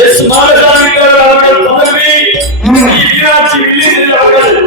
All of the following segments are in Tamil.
எஸ் மாலசாமி அவர்கள் புதவி மீனாட்சி வில்லியன் அவர்கள்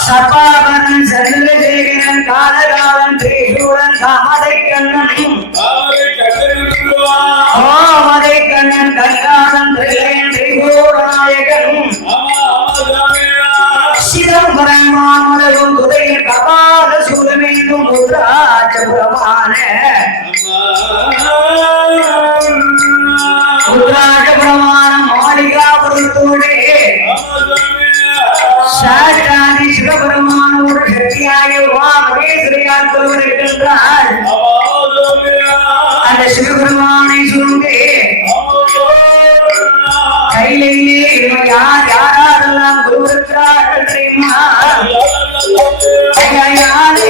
சபாவன் சந்திரசேகரன் காலகாலன் திரிசூரன் காமதை கண்ணன் காமதை கண்ணன் கங்கானன் திரிலேன் திரிபுரநாயகன் சிதம்பரமான் உலகும் துதையில் கபால சூலமெங்கும் உத்ராஜபுரமான மாளிகாபுரத்தோடே சாட்சாதி சிவபெருமானோடு சக்தியாக மகேஸ்வரியால் கொள்வதற்கின்றார். அந்த சிவபெருமானை சுருங்கே கையிலேயே யார் யாரெல்லாம் குருவிருக்கிறார்கள் தெரியுமா? யாரே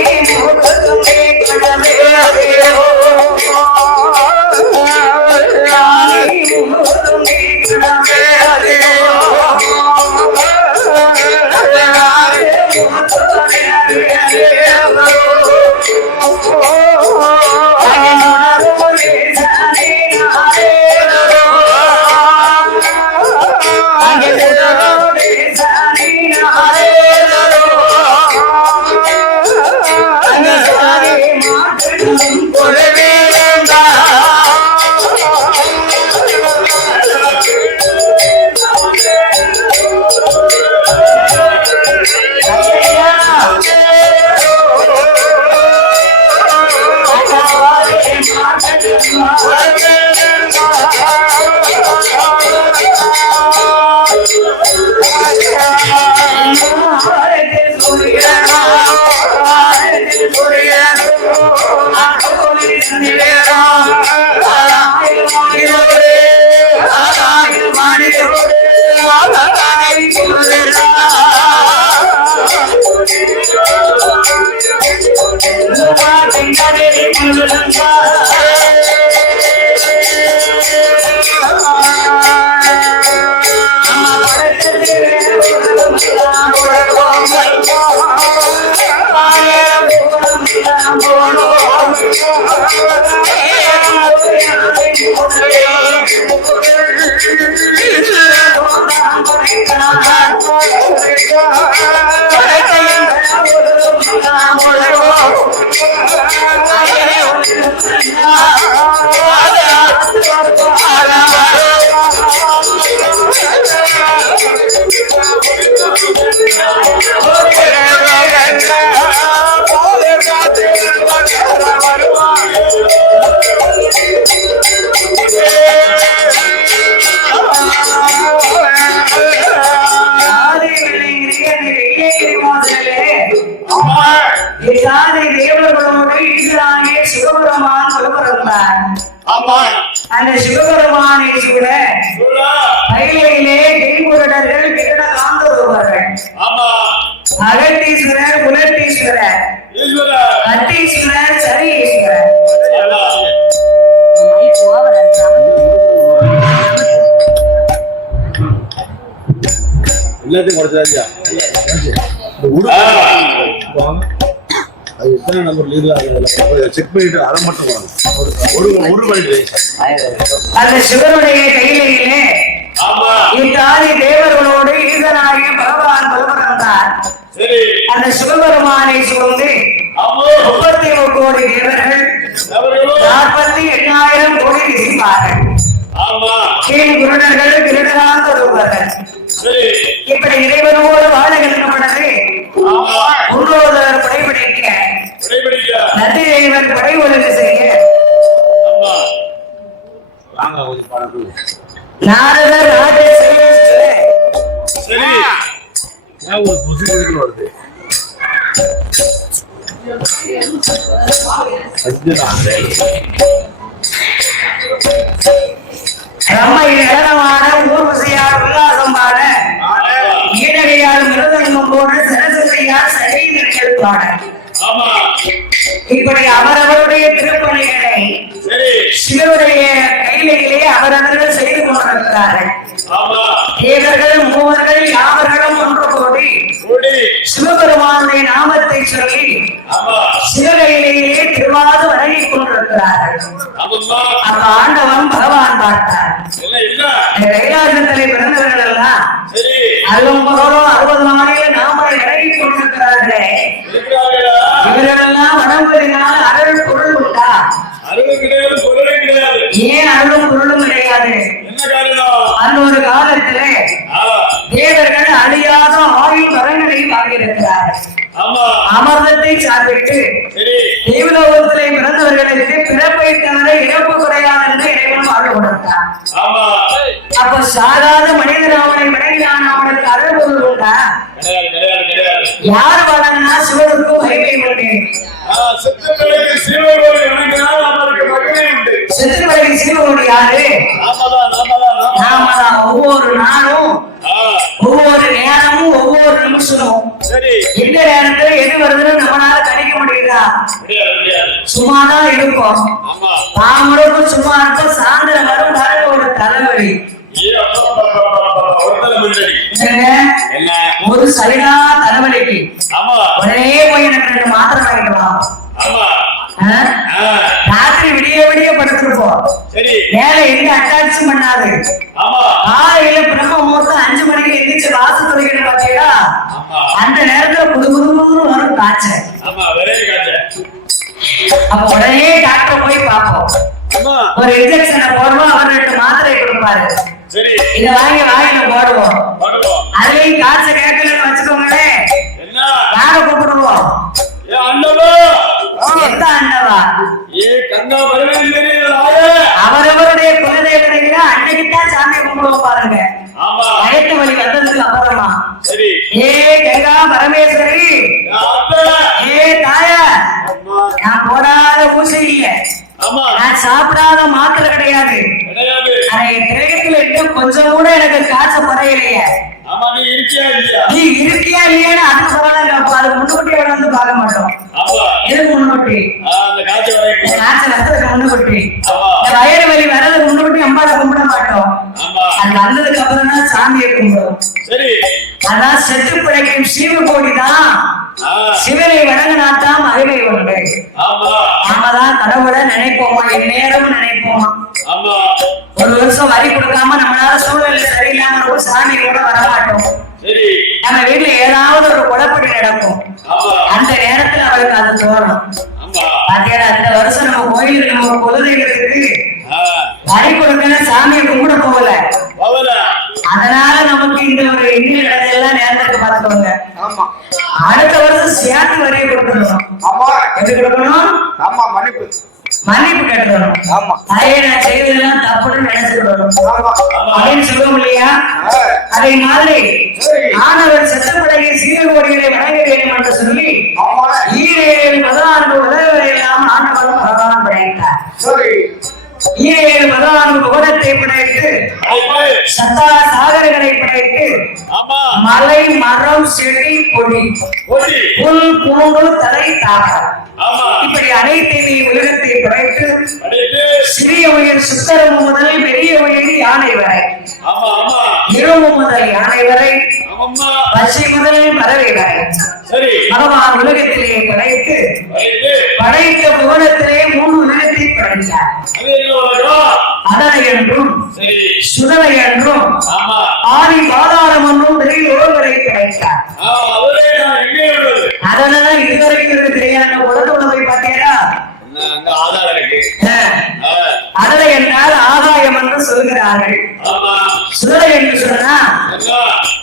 Oh அந்த சிவபெருமானை சூழ கையிலே கைமுருடர்கள் கிரட காந்தருவார்கள். அகத்தீஸ்வரர், குலத்தீஸ்வரர், கத்தீஸ்வரர், சரீஸ்வரர். எல்லாத்தையும் குறைச்சாரியா அது எத்தனை நம்பர் லீட்ல செக் பண்ணிட்டு அதை மட்டும் ஒரு அந்த சிவனுடைய கையிலே இத்தாதி தேவர்களோடு ஈசனாகிய பகவான் பலவரந்தார். அந்த சிவபெருமானை சூழ்ந்து 31 கோடி தேவர்கள் 48,000 கோடி ரிஷிமார்கள் கீழ் குருடர்கள் கிருடராக வருவார்கள். இப்படி இறைவனோடு வாழ எழுதப்பட்டது. குருவோதர் படைபிடிக்க நந்தி தேவன் படை ஒழுங்கு செய்ய நாரதர் நாட்டை செய்ய ஒரு பொசிஷன் வருது. ரம்மை நடனமான ஊர்வசியார் உல்லாசம் பாட ஈடகையால் மிருதங்கம் போடு சரஸ்வதியார் சரீரங்கள் பாட இப்படி அவரவருடைய திருப்பணிகளை சிவனுடைய கையிலே அவரவர்கள் செய்து கொண்டிருக்கிறார்கள். தேவர்கள் மூவர்கள் யாவர்களும் ஒன்று கூடி சிவபெருமானுடைய நாமத்தை சொல்லி சிவகையிலேயே திருவாது வணங்கிக் கொண்டிருக்கிறார்கள். அப்ப ஆண்டவன் பகவான் பார்த்தார். கைலாசத்திலே பிறந்தவர்கள் எல்லாம் 60 நாளில் நாம இறங்கிக் கொண்டிருக்கிறார்களே, இவர்களெல்லாம் வணங்குவதனால் அருள் பொருள் உண்டா? ஏன் அருளும் பொருளும் கிடையாது? அன்னொரு காலத்திலே தேவர்கள் அழியாத ஆயுள் வரங்களை வாங்கியிருக்கிறார்கள். அமிர்தத்தை சாப்பிட்டு தேவலோகத்திலே பிறந்தவர்களுக்கு பிறப்பை தவிர இறப்பு குறையாது என்று இறைவன் வாழ்வு கொடுத்தார். அப்ப சாதாரண மனிதன் அவனை வணங்கினான், அவனுக்கு அருள் பொருள் உண்டா? யார் வணங்கினா சிவனுக்கு மகிமை உண்டு. செத்துவரைக்கு சிவனோடு யாரு? நாமதான். ஒவ்வொரு நாளும் ஒவ்வொரு நேரமும் ஒவ்வொரு நிமிஷமும் எந்த நேரத்துல எது வருதுன்னு நம்மளால கணிக்க முடியுதா? சும்மாதான் இருக்கும். பாமரும் சும்மா இருக்கும். சாயந்தரம் வரும் பாருங்க ஒரு தலைவலி, ஒரு சரியா தலைவலிக்கு ஒரே போய் எனக்கு 2 மாத்திரை வாங்கிக்கலாம். ராத்திரி விடிய விடிய படுத்திருப்போம். வேலை எந்த அட்டாச்சும் பண்ணாது. காலையில பிரம்ம முகூர்த்தம் 5 மணிக்கு எந்திரிச்சு வாசு துறைக்கணும் பாத்தீங்களா? அந்த நேரத்துல புது புது வரும் காய்ச்சல். அப்ப உடனே டாக்டர் போய் பார்ப்போம். ஒரு இன்ஜெக்ஷனை போடுவோம், அவர் 2 மாத்திரை கொடுப்பாரு. இத வாங்கி வாயில போடுவோம். அதுலயும் காய்ச்சல் கேட்கலன்னு வச்சுக்கோங்களேன், யார கூப்பிடுவோம்? அவரவருடைய குலதெய்வங்களை அன்னைக்குத்தான் சாமி கும்பிடுவோம் பாருங்க. வயத்து வலி வந்ததுக்கு அப்புறமா ஏ கங்கா பரமேஸ்வரி, ஏ தாயா, நான் போடாத ஊசி இல்ல, நான் சாப்பிடாத மாத்திரை கிடையாது. கிரகத்துல இன்னும் கொஞ்சம் கூட எனக்கு காய்ச்ச பறையிலையே. நீ இருக்கியா இல்லையான்னு அதுக்கு பரவாயில்ல, அதுக்கு முன்னுக்குட்டி வந்து பார்க்க மாட்டோம். எதுக்கு முன்னுக்குட்டி? காட்சி வரைக்கும் காய்ச்சல் வந்ததுக்கு முன்னுக்குட்டி ஆமா வயிறு வலி வர்றதுக்கு முன்னுக்குட்டி அம்பாவை கும்பிட மாட்டோம். ஆமா அது வந்ததுக்கு அப்புறம் தான் சாமியை கும்பிடுவோம். சரி அதான் செத்து பிழைக்கும் சீவகோடி தான் சிவனை வணங்கினாத்தான் மகிமை உண்டு. ஆமா நாமதான் கடவுளை நினைப்போமா, எந்நேரமும் நினைப்போமா. ஆமா ஒரு வருஷம் வரி கொடுக்காம நம்மளால சூழ்நிலை சரியில்லாம ஒரு சாமி கூட வரமாட்டோம். சரி நம்ம வீட்டுல ஏதாவது ஒரு குழப்படி நடக்கும். ஆமா அந்த நேரத்துல அவருக்கு அது தோணும். ஆமா பாத்தியாடா, இந்த வருஷம் நம்ம கோயிலுக்கு நம்ம குலதெய்வத்துக்கு வரி கொடுக்கல, சாமியை கும்பிட போகல. பவல அதனால நமக்கு இந்த ஒரு எண்ணில் எல்லாம் நேரத்துக்கு பார்த்துக்கோங்க. ஆமா அடுத்த வருஷம் சேர்த்து வரியை கொடுக்கணும். ஆமா எது கொடுக்கணும்? ஆமா மன்னிப்பு மன்னிப்பு கேட்கணும். ஆமா அதே நான் செய்வதெல்லாம் தப்புன்னு நினைச்சுக்கணும் ஆமா அப்படின்னு சொல்லுவோம் இல்லையா? அதே மாதிரி ஆனவர் செத்தப்படைய சீரகோடிகளை வணங்க வேண்டும் என்று சொல்லி ஆமா 14 உலகங்களை எல்லாம் ஆண்டவரும் பகவான் படைத்தார். சரி 14 கோடத்தை படைத்து சத்தா சாகரங்களை படைத்து ஆமா மலை மரம் செடி கொடி ஓடி புல் பூண்டு தலை தாவரம் ஆமா இப்படி அனைத்தையும் உலகத்தை படைத்து அடேடே சிறிய உயிர் சுத்தரவு முதல் பெரிய உயிர் யானை வரை, ஆமா ஆமா இரவு முதல் யானை வரை, ஆமா பச்சை முதல் பறவை வரை சரி பகவான் உலகத்திலே படைத்து அடேடே படைத்த புவனத்திலே 3 உலகத்தை படைத்தார். அது என்ன வரும் அதனை என்றும் சரி சுடலை என்றும் ஆமா ஆதி பாதாளம் என்றும் ஒருவரை படைத்தார். அவரே நான் எங்கே உள்ளது அதனாலதான் இதுவரைக்கும் இருக்கு தெரியாத உலகத்துல போய் பார்த்தீங்கன்னா அங்க ஆதாரம் இருக்கு அதனை என்றால் ஆகாயம் என்று சொல்கிறார்கள். ஆமா சுடலை என்று சொன்னா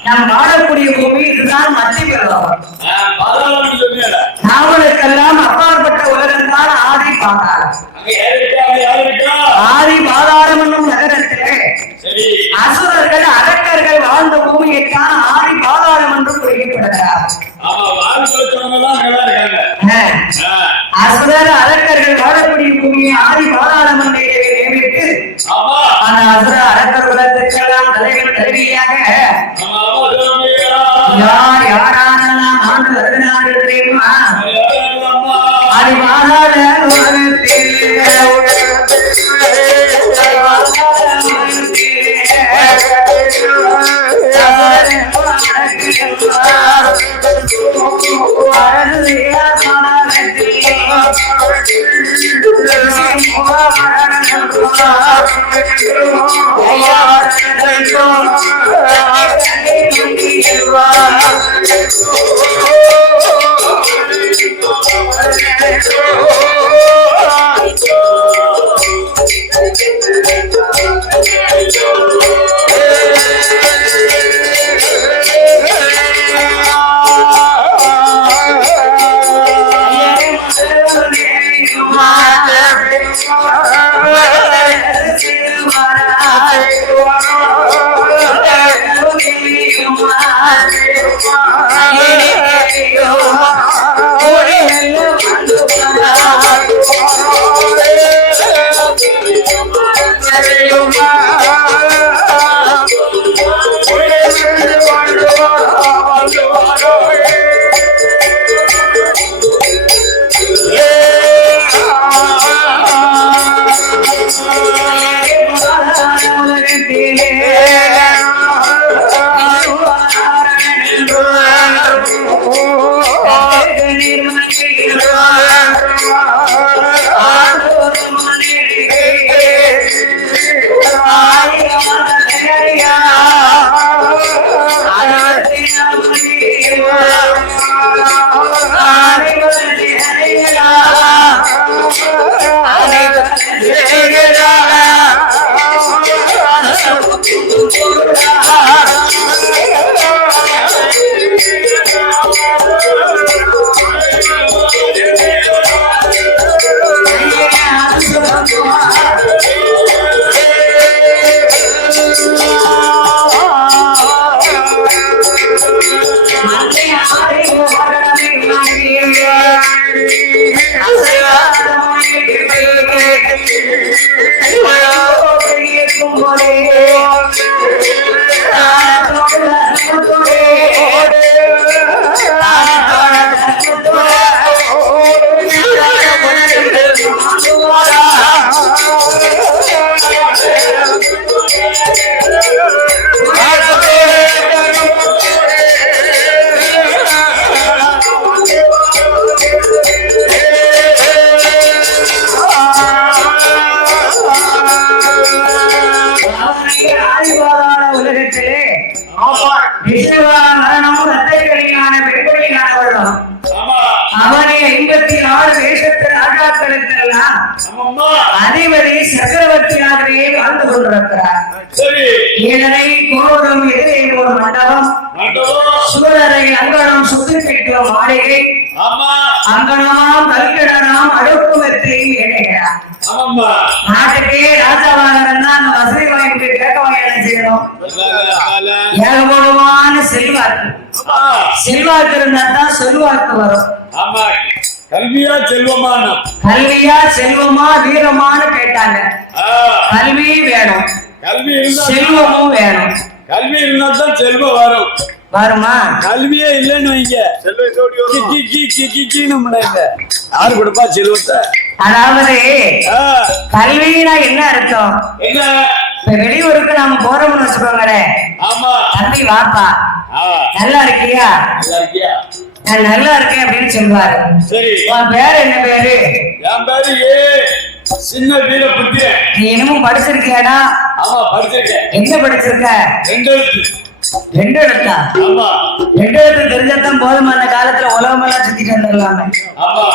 நாம் வாழக்கூடிய பூமி இதுதான் மத்திய பெருவாகும். பாதாளம் சொன்னீங்க நாவலுக்கெல்லாம் அப்பாற்பட்ட உலகம் தான் ஆதி பாதாளம். அங்க யாரு இருக்கா ஆதி பாதாளம் என்னும் நகரத்திலே சரி அசுரர்கள் அரக்கர்கள் வாழ்ந்த பூமியைத்தான் ஆதி பாதாளம் என்று குறிப்பிடுகிறார். ஆமா வாழ்க்கை சொன்னவங்க நல்லா இருக்காங்க அசுரர் அரக்கர்கள் வாழக்கூடிய பூமியை ஆதி பாதாளம் என்று நியமித்து ஆமா அந்த அசுர அரக்கர் குலத்திற்கெல்லாம் தலைவர் தலைவியாக யார் யாரானெல்லாம் ஆண்டு வருகிறார்கள் தெரியுமா? ஆதி பாதாள ஆமா அதிபதி சக்கரவர்த்தியாகவே வாழ்ந்து கொண்டிருக்கிறார். சரி ஏழரை கோபுரம் எதிரே ஒரு மண்டபம், மண்டபம் சுவரறை அங்கனம் சுத்தி கட்டும் மாளிகை, ஆமா அங்கனமாம் கல்கிடனாம் அடுப்பு வெற்றியும் ஏழைகிறார். ஆமாம்மா நாட்டுக்கே ராஜாவாக இருந்தா அந்த வசதி வாய்ப்பு கேட்க என்ன செய்யணும்? ஏகபோகமான செல்வாக்கு. செல்வாக்கு இருந்தா தான் செல்வாக்கு வரும். ஆமா கல்வியா செல்வமான கல்வியா செல்வமா வீரமானு கேட்டாங்க. கல்வி வேணும், கல்வி இருந்தா செல்வமும் வேணும். கல்வி இருந்தா தான் செல்வம் வரும். வருமா? கல்வியே இல்லைன்னு வைங்க யாரு கொடுப்பா செல்வத்தை? அதாவது கல்வினா என்ன அர்த்தம்? என்ன இப்ப வெளியூருக்கு நாம போறோம்னு வச்சுக்கோங்களேன். ஆமா தம்பி வாப்பா, நல்லா இருக்கியா? நல்லா இருக்கியா? நான் நல்லா இருக்கேன் அப்படின்னு சொல்லுவாரு. சரி உன் பேரு என்ன பேரு? என் பேரு சின்ன வீர புத்திர. நீ இன்னமும் படிச்சிருக்கியாடா? ஆமா படிச்சிருக்கேன். என்ன படிச்சிருக்க? 2 எழுத்து. 2 எழுத்தா? ஆமா 2 எழுத்து தெரிஞ்சதான் போதும். அந்த காலத்துல உலகமெல்லாம் சுத்திட்டு வந்துடலாமே. ஆமா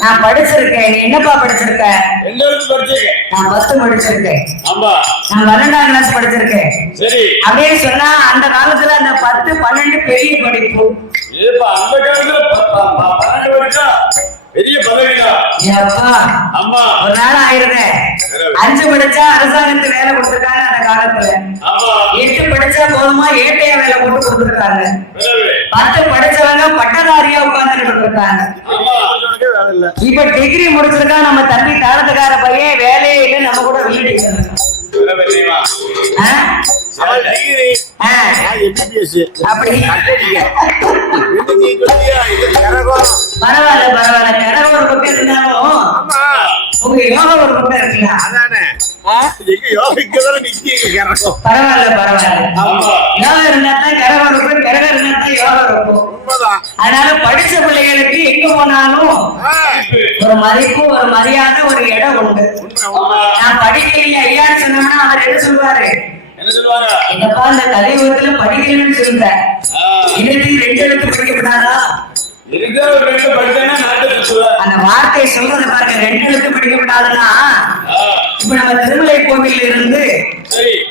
நான் படிச்சிருக்கேன். நீ என்னப்பா படிச்சிருக்க? 2 எழுத்து படிச்சிருக்கேன். நான் 10 படிச்சிருக்கேன். ஆமா நான் 12ஆம் கிளாஸ் படிச்சிருக்கேன். சரி அப்படின்னு சொன்னா அந்த காலத்துல அந்த 10, 12 பெரிய படிப்பு. ஏப்பா அந்த காலத்துல 12 படிச்சா பெரிய பதவியா? ஏப்பா ஆமா ஒரு நாள் ஆயிருது. 5 படிச்சா அரசாங்கத்து வேலை கொடுத்திருக்காங்க அந்த காலத்துல. ஆமா 8 படிச்சா போதுமா ஏட்டையா வேலை போட்டு கொடுத்திருக்காங்க. 10 படிச்சவங்க பட்டதாரியா உட்கார்ந்துட்டு இருக்காங்க. இப்ப டிகிரி முடிச்சிருக்கா நம்ம தம்பி தாரத்துக்கார பையன் வேலையே இல்லை, நம்ம கூட வீடு அப்படி பரவாயில்ல பரவாயில்ல. கரகம் ஒரு பக்கம் இருந்தாலும் உங்க யோகா ஒரு பக்கம் இருக்கலாம். பரவாயில்ல பரவாயில்ல. யோகா இருந்தா தான் கரகம் இருக்கும், கரகம் இருந்தா தான் யோகா இருக்கும். அதனால படிச்ச பிள்ளைகளுக்கு எங்க போனாலும் ஒரு மதிப்பு, ஒரு மரியாதை, ஒரு இடம் உண்டு. நான் படிக்கலையே ஐயான்னு சொன்னோம்னா அவர் என்ன சொல்லுவாரு? என்னப்பா இந்த கலியுகத்துல படிக்கலன்னு சொல்ற, இன்னைக்கு 2 எழுத்து படிக்கப்படாதா? அந்த வார்த்தையை சொல்றது பாருங்க. 2 எழுத்து படிக்கப்படாதுன்னா இப்ப நம்ம திருமலை கோவில் இருந்து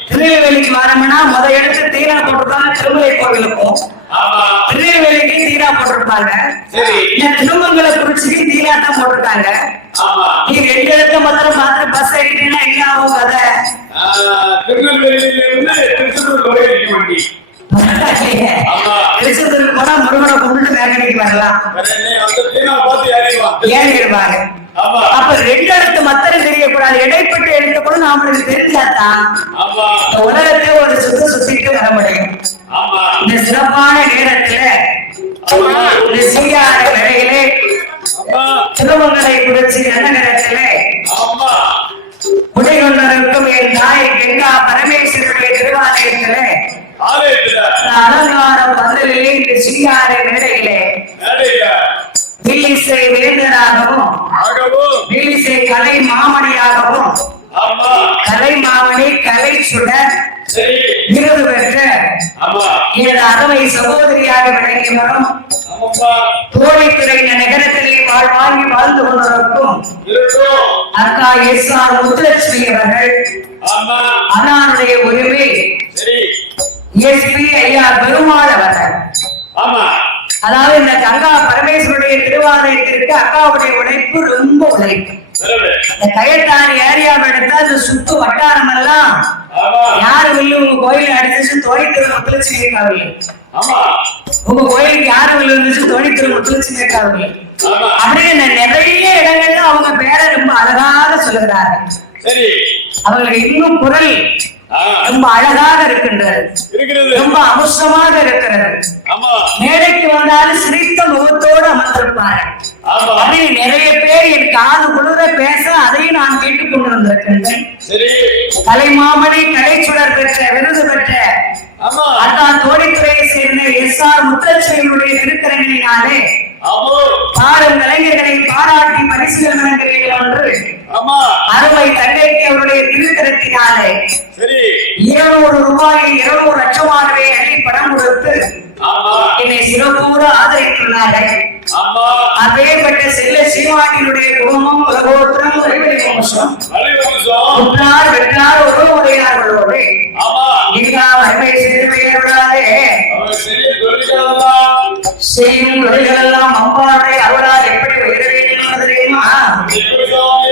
திருநெல்வேலிக்கு வரணும்னா முத எடுத்து தீரா போட்டிருப்பாங்க. திருமலை கோவிலுக்கும் திருநெல்வேலிக்கு தீரா போட்டிருப்பாங்க. திருமங்கல குறிச்சிக்கு தீரா தான் போட்டிருக்காங்க. நீ 2 எழுத்து மாத்திரம் மாத்திரம் பஸ் ஏறிட்டீங்கன்னா என்ன ஆகும் கதை? திருநெல்வேலியில இருந்து திருச்செந்தூருக்கு போனா முருகனை கும்பிட்டு மேகனைக்கு வரலாம், ஏறிடுவாங்க. அப்ப 2 எழுத்து மத்தரம் தெரியக்கூடாது. இடைப்பட்டு எழுத்து கூட நாமளுக்கு தெரிஞ்சாதான் உலகத்தை ஒரு சுத்திட்டு வர முடியும். இந்த சிறப்பான நேரத்துல இந்த சீரான வேளையிலே திருமங்கலை குறிச்சி நகரத்திலே குடிகொண்டிருக்கும் என் தாய் கங்கா பரமேஸ்வருடைய திருவாலயத்திலே அலங்கார பந்தலிலே இந்த சீரான வேளையிலே வில்லிசை வேந்தராகவும் வில்லிசை கலை மாமணியாகவும் கலை மாமணி கலை சுடர் விருது பெற்ற எனது அறுவை சகோதரியாக விளங்கி வரும் தோழித்துறை நகரத்திலே வாழ்வாங்கி வாழ்ந்து கொண்டிருக்கும் அக்கா எஸ்.ஆர். முத்துலட்சுமி அவர்கள் அண்ணாருடைய உரிமை எஸ்.பி. ஐயா பெருமாள் அவர்கள். அதாவது இந்த கங்கா பரமேஸ்வருடைய திருவாலயத்திற்கு அக்காவுடைய உழைப்பு ரொம்ப உழைப்பு. இந்த கயத்தாறு ஏரியாவை எடுத்தா அந்த சுத்து வட்டாரம் எல்லாம் யாரு வில்லு உங்க கோயில் அடிச்சு தோழி திரு முத்துலட்சுமி இருக்காவில்லை. உங்க கோயிலுக்கு யாரு வில்லு இருந்துச்சு? தோழி திரு முத்துலட்சுமி இருக்காவில்லை. அப்படின்னு நிறைய இடங்கள்ல அவங்க பேரை ரொம்ப அழகாக சொல்லுகிறார்கள். அவங்களுக்கு இன்னும் குரல் ரொம்ப அழகாக இருக்கின்றது, ரொம்ப அம்சமாக இருக்கிறது. மேடைக்கு வந்தாலும் சிரித்த முகத்தோடு அமர்ந்திருப்பார்கள். அப்படின்னு நிறைய பேர் என் காது குளிர பேச அதையும் நான் கேட்டுக் கொண்டிருந்திருக்கின்றேன். கலைமாமணி கலைச்சுடர் பெற்ற விருது பெற்ற ஆமா. அண்ணா தோழித்துறையை சேர்ந்த எஸ்.ஆர். முத்தலட்சுமியுடைய திருக்கரங்களினாலே ஆமா. பாடும் கலைஞர்களை பாராட்டி பரிசுகள் வழங்குகிறீர்கள் என்று ஆமா. அருமை தங்கைக்கு அவருடைய திருக்கரத்தினாலே சரி. 200 ரூபாயை 200 லட்சமாகவே அள்ளி பணம் கொடுத்து ஆமா. என்னை சிறப்போடு ஆதரித்துள்ளார்கள். ஆமா. அப்பேற்பட்ட செல்ல சீமாட்டினுடைய குடும்பம் உலகோத்திரம் அறிவழி வம்சம் வழிவகுசம். உற்றார் வெற்றார் உறவுடையார்களோடு ஆமா. நீங்கள் அருமை செய்து பெயருடாதே அவர் செய்ய தொழில்களெல்லாம் செய்யும் தொழில்களெல்லாம் அம்பாவுடைய அருளால் எப்படி உயர வேண்டும் என்பது தெரியுமா? எப்படி சுவாமி?